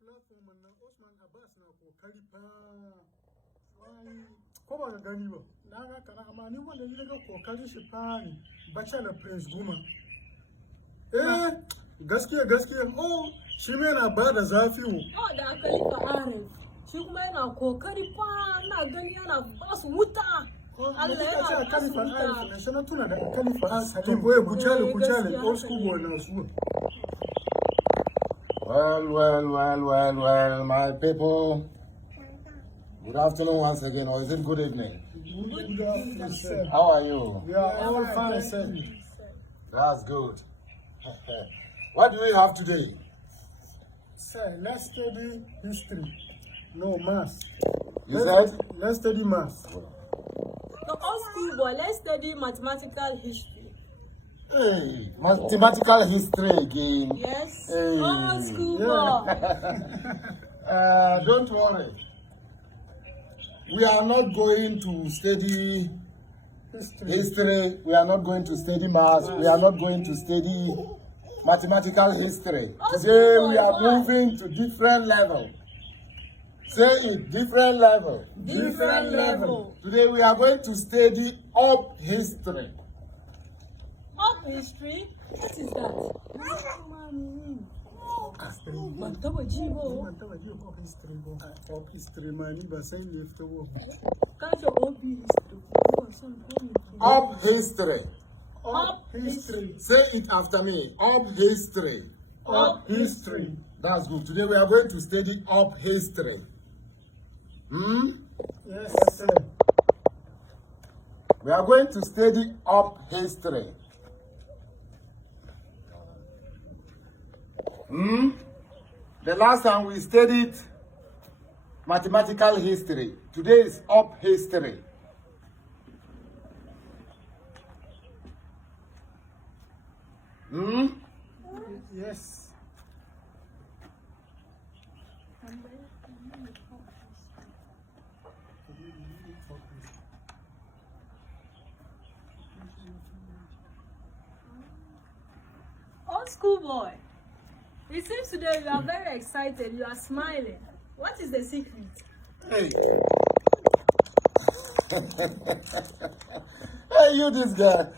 platform na Osman Abbas na kokari fa. Ko ba ga gani ba? Na ga kana amma ni wanda ni daga kokari shi fa ne. Bachelor Prince Guma. Gaskiya. Oh, shi me yana ba da zafi wo. Oh, da Khalifa Arif. Shi kuma yana kokari fa, na gani yana ba su wuta. Allah ya ce Khalifa Arif ne sai na tuna da Khalifa Arif. To boye kuchale old school boy na su. Well, my people. Good afternoon once again, or is it good evening? Good afternoon, sir. How are you? We are all fine, sir. That's good. What do we have today? Sir, let's study history. No maths. You said? Let's study maths. The old school boy, let's study mathematical history. Hey, mathematical history again. Yes. Hey. Old school boy. Don't worry. We are not going to study history. We are not going to study maths. We are not going to study mathematical history. Today we are moving to different level. Say it, different level. Different level. Today we are going to study up history. Up history? What is that? Of history, man, but say lift the work. Up history. Up history. Say it after me. Up history. Up history. That's good. Today we are going to study up history. Yes, sir. We are going to study up history. The last time we studied mathematical history. Today is up history. Yes. Old school boy. It seems today you are very excited. You are smiling. What is the secret? Hey. Hey, you this guy.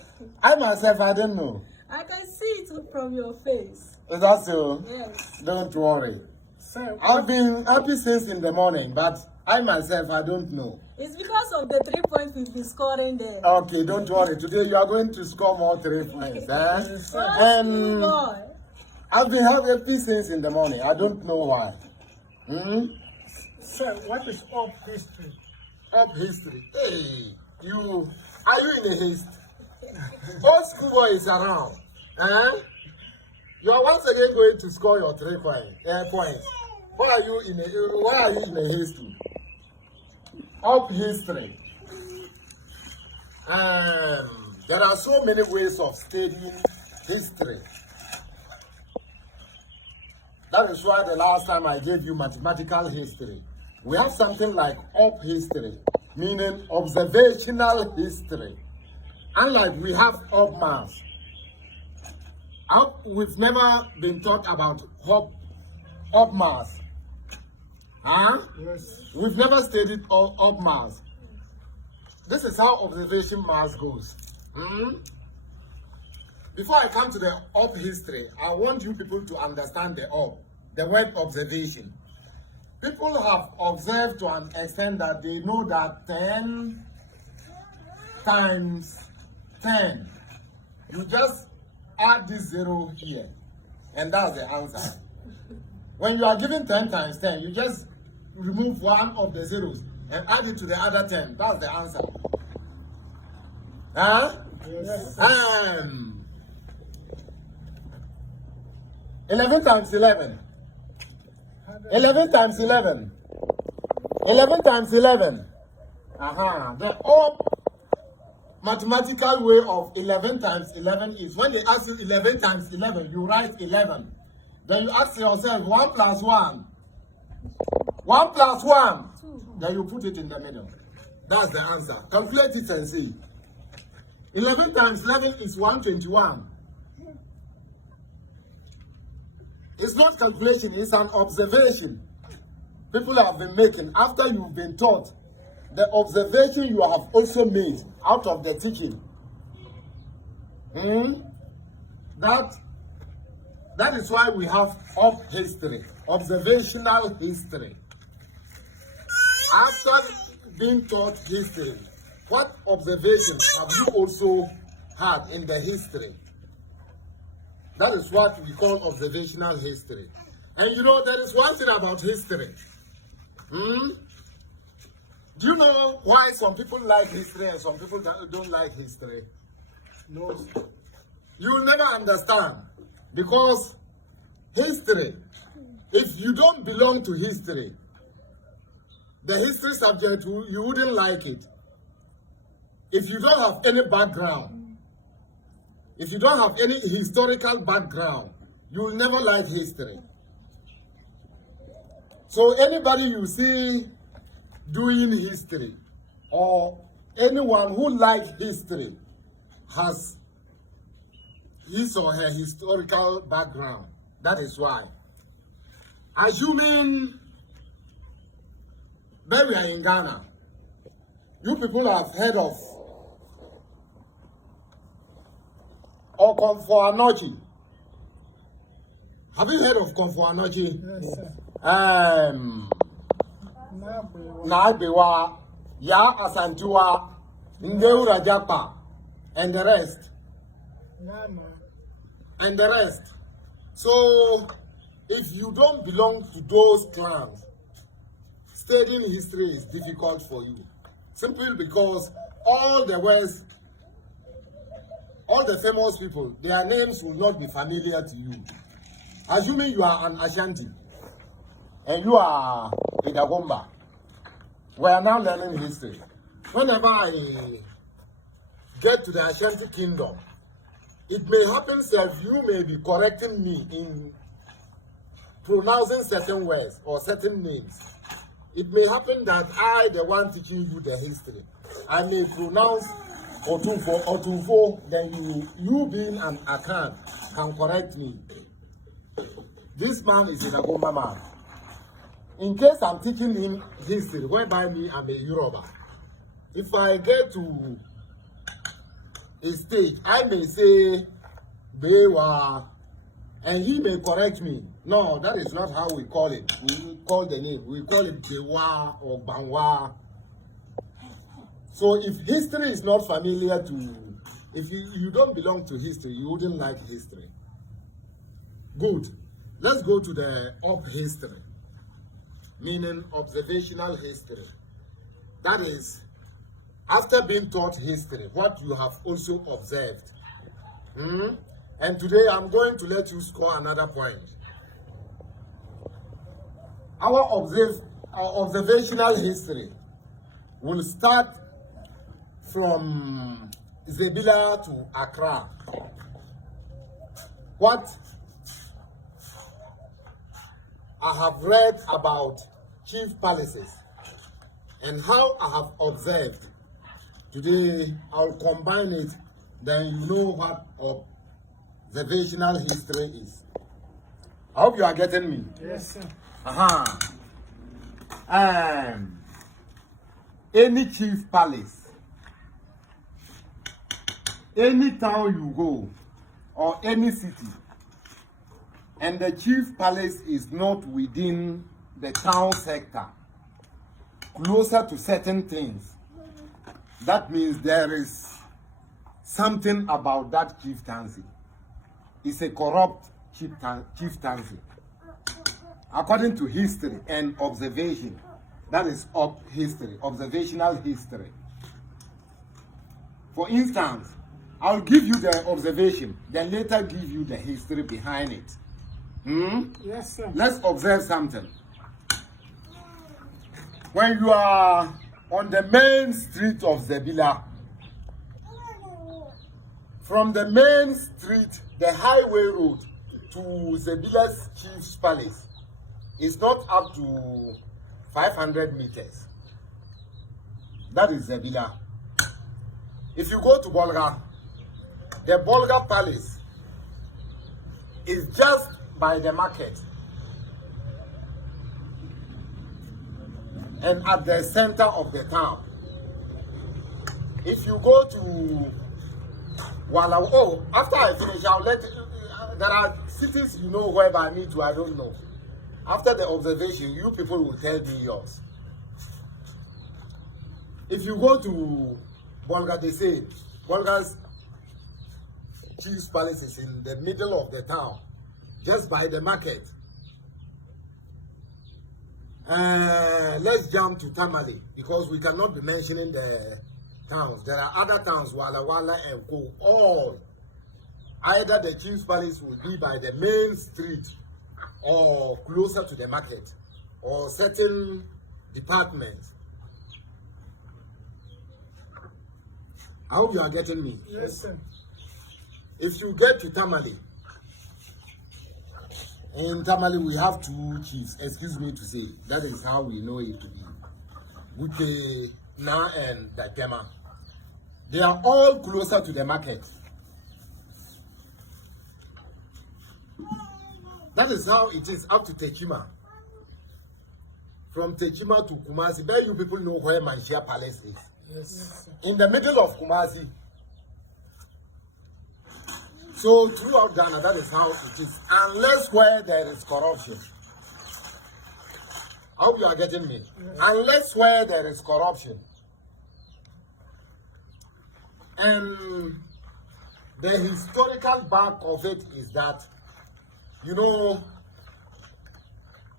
I myself, I don't know. I can see it from your face. Is that so? Yes. Don't worry. Sir, I've been happy since in the morning, but I myself, I don't know. It's because of the 3 points we've been scoring there. Okay, don't worry. Today you are going to score more 3 points. Old school boy. I've been happy since in the morning. I don't know why. Sir, what is up history? Up history. Hey, are you in a haste? Old school boy is around. You are once again going to score your 3 points. Why are you in a haste? Up history. There are so many ways of studying history. That is why the last time I gave you mathematical history. We have something like up history, meaning observational history. Unlike we have up maths. We've never been taught about up maths. Yes. We've never studied up maths. This is how observation maths goes. Before I come to the up history, I want you people to understand the word observation. People have observed to an extent that they know that 10 times 10, you just add this 0 here, and that's the answer. When you are given 10 times 10, you just remove one of the zeros and add it to the other 10. That's the answer. Yes. 11 times 11. 11 times 11. 11 times 11. The mathematical way of 11 times 11 is when they ask you 11 times 11, you write 11. Then you ask yourself 1 plus 1. 1 plus 1. Then you put it in the middle. That's the answer. Calculate it and see. 11 times 11 is 121. It's not calculation, it's an observation people have been making after you've been taught. The observation you have also made out of the teaching. That is why we have up history, observational history. After being taught history, what observations have you also had in the history? That is what we call observational history. And you know, there is one thing about history. Do you know why some people like history and some people don't like history? No. You will never understand. Because history, if you don't belong to history, the history subject, you wouldn't like it. If you don't have any background, if you don't have any historical background, you will never like history. So anybody you see doing history, or anyone who likes history, has his or her historical background. That is why. Assuming that we are in Ghana, you people have heard of Okomfo Anochi. Have you heard of Okomfo Anochi? Yes, sir. Naibewa, Ya Asantua, Ndeura Japa, and the rest. And the rest. So, if you don't belong to those clans, studying history is difficult for you. Simply because all the West, all the famous people, their names will not be familiar to you. Assuming you are an Ashanti, and you are a Dagomba, we are now learning history. Whenever I get to the Ashanti kingdom, it may happen that you may be correcting me in pronouncing certain words or certain names. It may happen that I, the one teaching you the history, I may pronounce Otufo, then you being an Akan can correct me. This man is a Dagomba man. In case I'm teaching him history, whereby me I'm a Yoruba, if I get to a stage, I may say Bewa, and he may correct me. No, that is not how we call it. We call the name. We call it Bewa or Bangwa. So if history is not familiar to, if you don't belong to history, you wouldn't like history. Good. Let's go to the up history, meaning observational history. That is, after being taught history, what you have also observed. And today I'm going to let you score another point. Our observational history will start from Zebila to Accra. What I have read about chief palaces and how I have observed. Today, I'll combine it, then you know what observational history is. I hope you are getting me. Yes, sir. Any chief palace, any town you go, or any city, and the chief palace is not within the town sector, closer to certain things, that means there is something about that chieftaincy. It's a corrupt chieftaincy. According to history and observation, that is history, observational history. For instance, I'll give you the observation, then later give you the history behind it. Yes, sir. Let's observe something. When you are on the main street of Zebila, from the main street, the highway road to Zebila's chief's palace is not up to 500 meters. That is Zebila. If you go to Bolga, the Bolga palace is just by the market. And at the center of the town. If you go to after I finish, I'll let there are cities you know where I need to, I don't know. After the observation, you people will tell me yours. If you go to Bolga, they say Bolga's chief's palace is in the middle of the town, just by the market. Let's jump to Tamale, because we cannot be mentioning the towns. There are other towns, Walla Walla and Ko, all. Either the chief's palace will be by the main street or closer to the market or certain departments. I hope you are getting me. Yes, sir. If you get to Tamale, in Tamale we have two chiefs, excuse me to say, that is how we know it to be. Gute, Na and Datema. They are all closer to the market. That is how it is up to Techima. From Techima to Kumasi, there you people know where Manshia Palace is. Yes. In the middle of Kumasi. So throughout Ghana, that is how it is. Unless where there is corruption. I hope you are getting me. Yes. Unless where there is corruption. And the historical back of it is that, you know,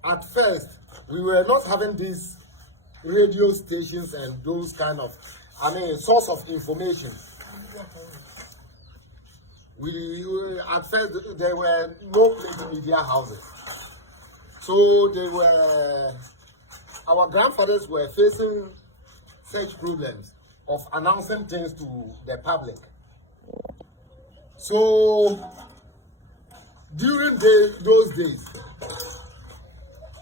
at first, we were not having these radio stations and those kind of, source of information. At first, there were no plenty media houses. So our grandfathers were facing such problems of announcing things to the public. So, during those days,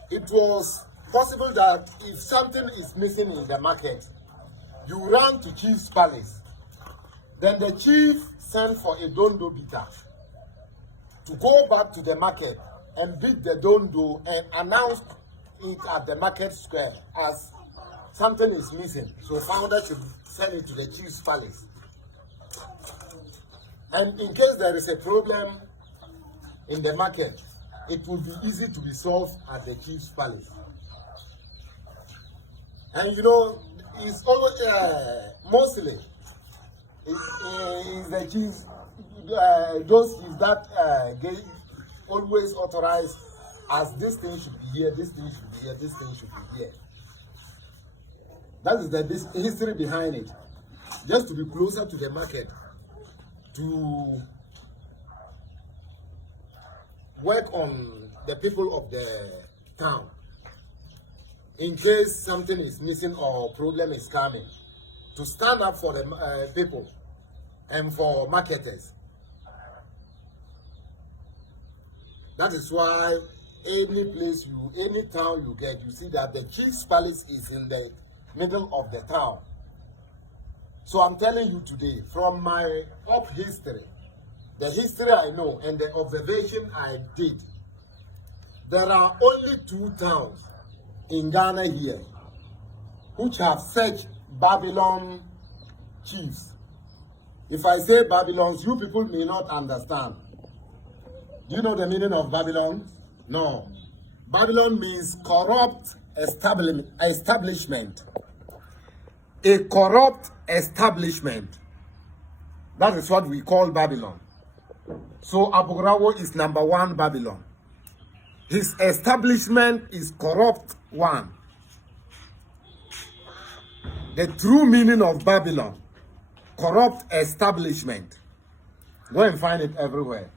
it was possible that if something is missing in the market, you run to Chief's Palace. Then the chief sent for a dondo beater to go back to the market and beat the dondo and announce it at the market square as something is missing. So founder should send it to the Chief's Palace. And in case there is a problem in the market, it will be easy to be solved at the Chief's Palace. And you know, it's always mostly is the chiefs, those chiefs that they always authorize as this thing should be here, this thing should be here, this thing should be here. That is the history behind it. Just to be closer to the market, to work on the people of the town. In case something is missing or problem is coming, to stand up for the people and for marketers. That is why any town you get, you see that the Chief's Palace is in the middle of the town. So I'm telling you today, from my history, the history I know and the observation I did, there are only 2 towns in Ghana here which have such Babylon chiefs. If I say Babylons, you people may not understand. Do you know the meaning of Babylon? No. Babylon means corrupt establishment. A corrupt establishment. That is what we call Babylon. So Abugrawo is number 1 Babylon. His establishment is corrupt 1. The true meaning of Babylon, corrupt establishment. Go and find it everywhere.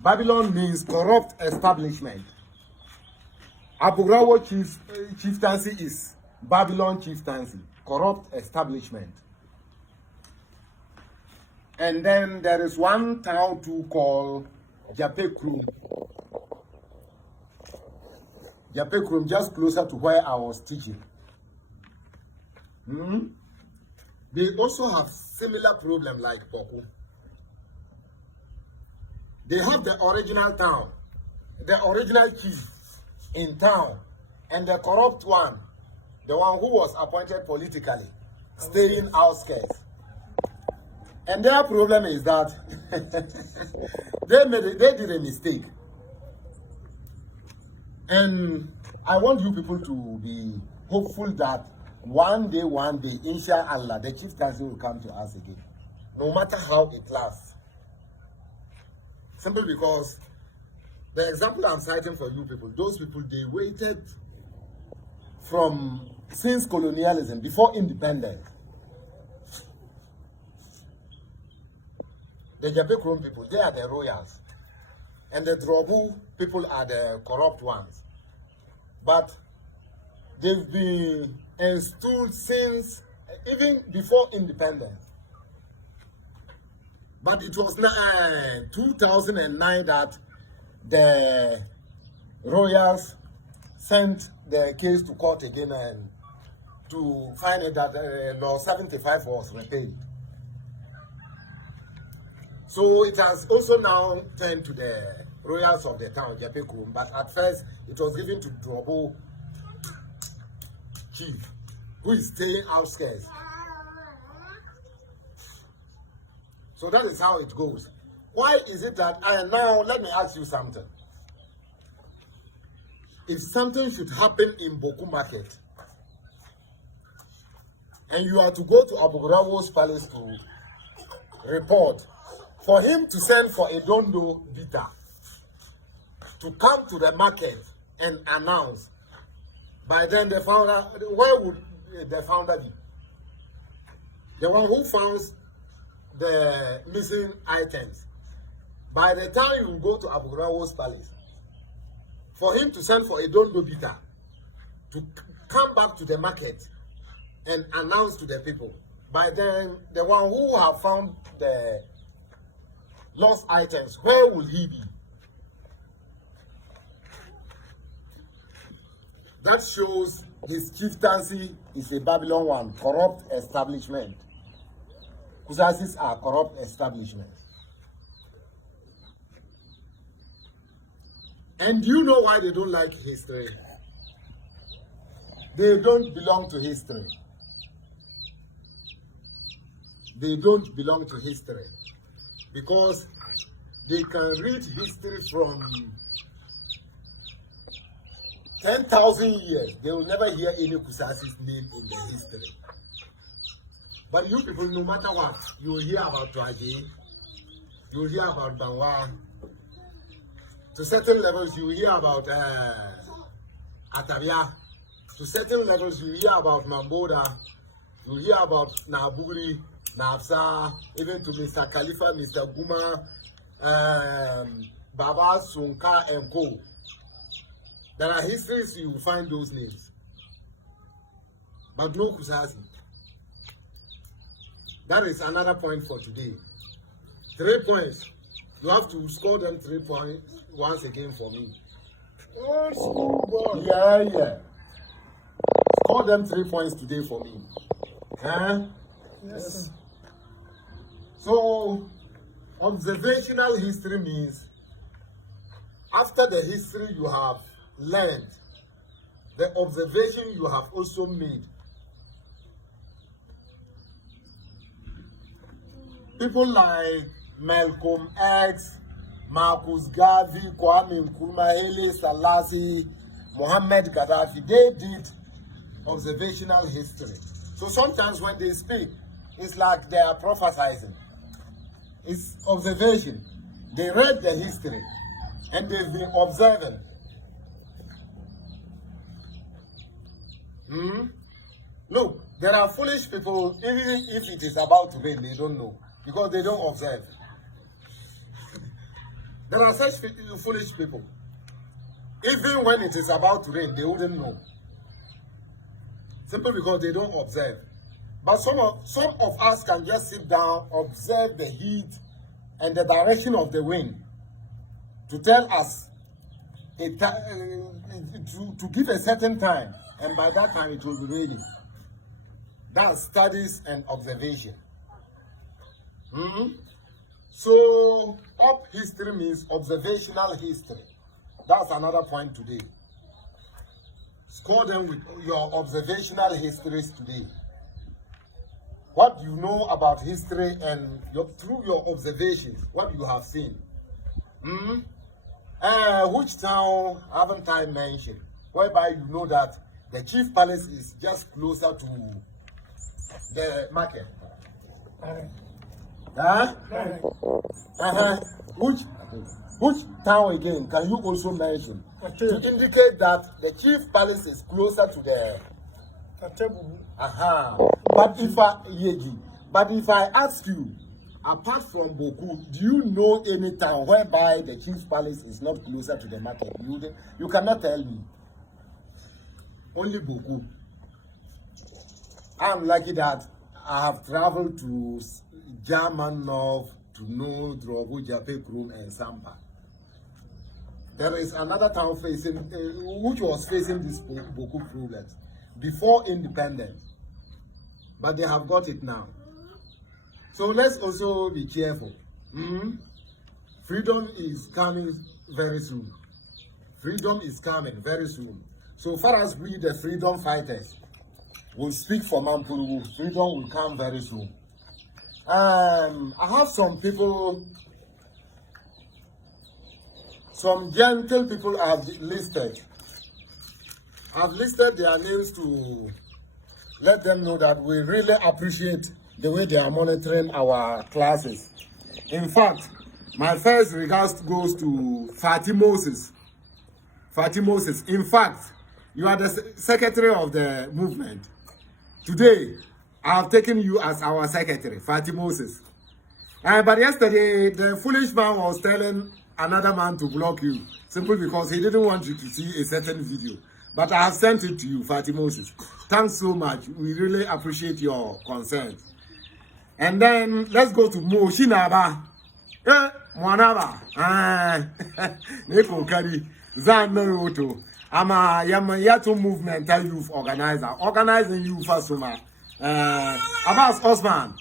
Babylon means corrupt establishment. Abugrawo chieftaincy is Babylon chieftaincy, corrupt establishment. And then there is one town too called Japekrum. Japekrum, just closer to where I was teaching. They also have similar problem like Poku. They have the original town, the original chief in town and the corrupt one, the one who was appointed politically, staying outskirts. And their problem is that they did a mistake. And I want you people to be hopeful that one day, inshallah, the chieftaincy will come to us again. No matter how it lasts. Simply because the example I'm citing for you people, those people, they waited since colonialism, before independence. The Jabekron people, they are the royals. And the Drobu people are the corrupt ones. But they've been installed since, even before independence. But it was 2009 that the royals sent the case to court again and to find it that law 75 was repaid. So it has also now turned to the royals of the town, Japekrum, but at first it was given to Drobo chief, who is staying outskirts. So that is how it goes. Why is it that, now let me ask you something. If something should happen in Boku Market, and you are to go to Abu Ghraib's palace to report, for him to send for a Dondo Bita to come to the market and announce, by then the founder, where would the founder be? The one who found the missing items. By the time you go to Abu Ghraib's palace, for him to send for a Dondo Bita to come back to the market and announce to the people, by then the one who have found the lost items, where will he be? That shows his chieftaincy is a Babylon one, corrupt establishment. Kusasis are corrupt establishments. And you know why they don't like history? They don't belong to history. They don't belong to history. Because they can read history from 10,000 years. They will never hear any Kusasi's name in the history. But you people, no matter what, you will hear about Tuaje, you will hear about Banwa. To certain levels, you will hear about Atabia. To certain levels, you hear about Mamboda. You hear about Naburi, Nafsa, even to Mr. Khalifa, Mr. Guma, Baba, Sunka, and Co. There are histories, you will find those names. But no Kusasi. That is another point for today. 3 points. You have to score them 3 points once again for me. Oh, schoolboy. Yeah. Score them 3 points today for me. Huh? Yes. So, observational history means after the history you have learned, the observation you have also made. People like Malcolm X, Marcus Garvey, Kwame Nkrumah, Haile Selassie, Muhammad Gaddafi, they did observational history. So sometimes when they speak, it's like they are prophesying. It's observation. They read the history and they've been observing. Look, there are foolish people, even if it is about to rain, they don't know. Because they don't observe. There are such foolish people. Even when it is about to rain, they wouldn't know. Simply because they don't observe. But some of us can just sit down, observe the heat and the direction of the wind to tell us to give a certain time, and by that time it will be raining. That's studies and observation. So, up history means observational history. That's another point today. Score them with your observational histories today. What you know about history and through your observations, what you have seen. Which town haven't I mentioned? Whereby you know that the chief palace is just closer to the market. Which town again can you also mention to indicate that the chief palace is closer to the But if I ask you, apart from Boku, do you know any town whereby the chief palace is not closer to the market? You cannot tell me. Only Boku. I'm lucky that I have traveled to German North to know Drogo, Jape, Krum, and Sampa. There is another town facing, which was facing this Boku problem before independence, but they have got it now. So let's also be careful. Freedom is coming very soon. Freedom is coming very soon. So far as we, the freedom fighters, will speak for Mampuru, freedom will come very soon. I have some people, some gentle people I have listed. I've listed their names to let them know that we really appreciate the way they are monitoring our classes. In fact, my first regards goes to Fatih Moses. Fatih Moses, in fact, you are the secretary of the movement. Today, I have taken you as our secretary, Fatih Moses. But yesterday, the foolish man was telling another man to block you, simply because he didn't want you to see a certain video. But I have sent it to you, Fatih Moses. Thanks so much. We really appreciate your concern. And then let's go to Mo Shinaba. Mwanaba. Neko Kari. Zan Ama Yato movement youth organizer. Organizing you first, Suma. Abbas Osman.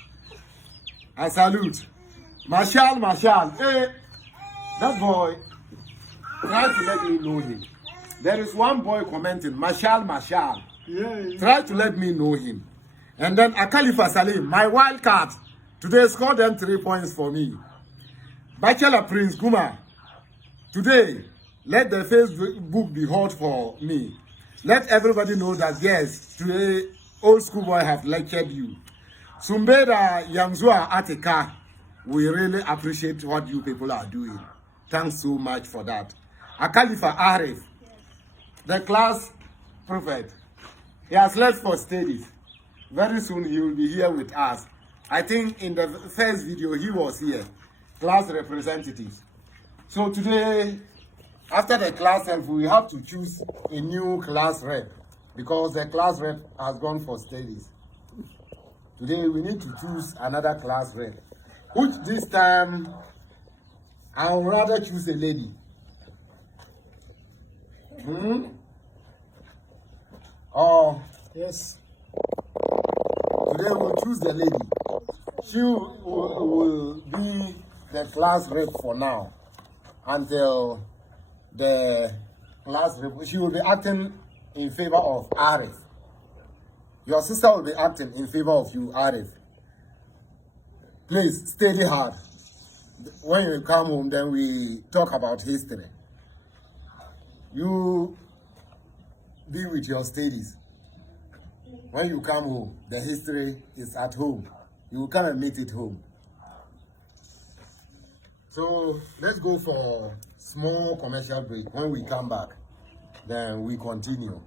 I salute. Marshall. That boy, try to let me know him. There is one boy commenting, Marshall. Yeah. Try to let me know him. And then Akalifa Salim, my wild card. Today scored them 3 points for me. Bachelor Prince Guma. Today, let the Facebook be hot for me. Let everybody know that yes, today old school boy have lectured you. Sumbeda Yamzua Ateka, we really appreciate what you people are doing. Thanks so much for that. Akalifa Arif, the class prophet. He has left for studies. Very soon he will be here with us. I think in the first video he was here, class representatives. So today, after the class help, we have to choose a new class rep because the class rep has gone for studies. Today we need to choose another class rep, which this time I would rather choose a lady. Oh yes. Today we'll choose the lady. She will be the class rep for now until the class rep. She will be acting in favor of Arif. Your sister will be acting in favor of you, Arif. Please study hard. When you come home, then we talk about history. You be with your studies. When you come home, the history is at home. You will come and meet it home. So let's go for small commercial break. When we come back, then we continue.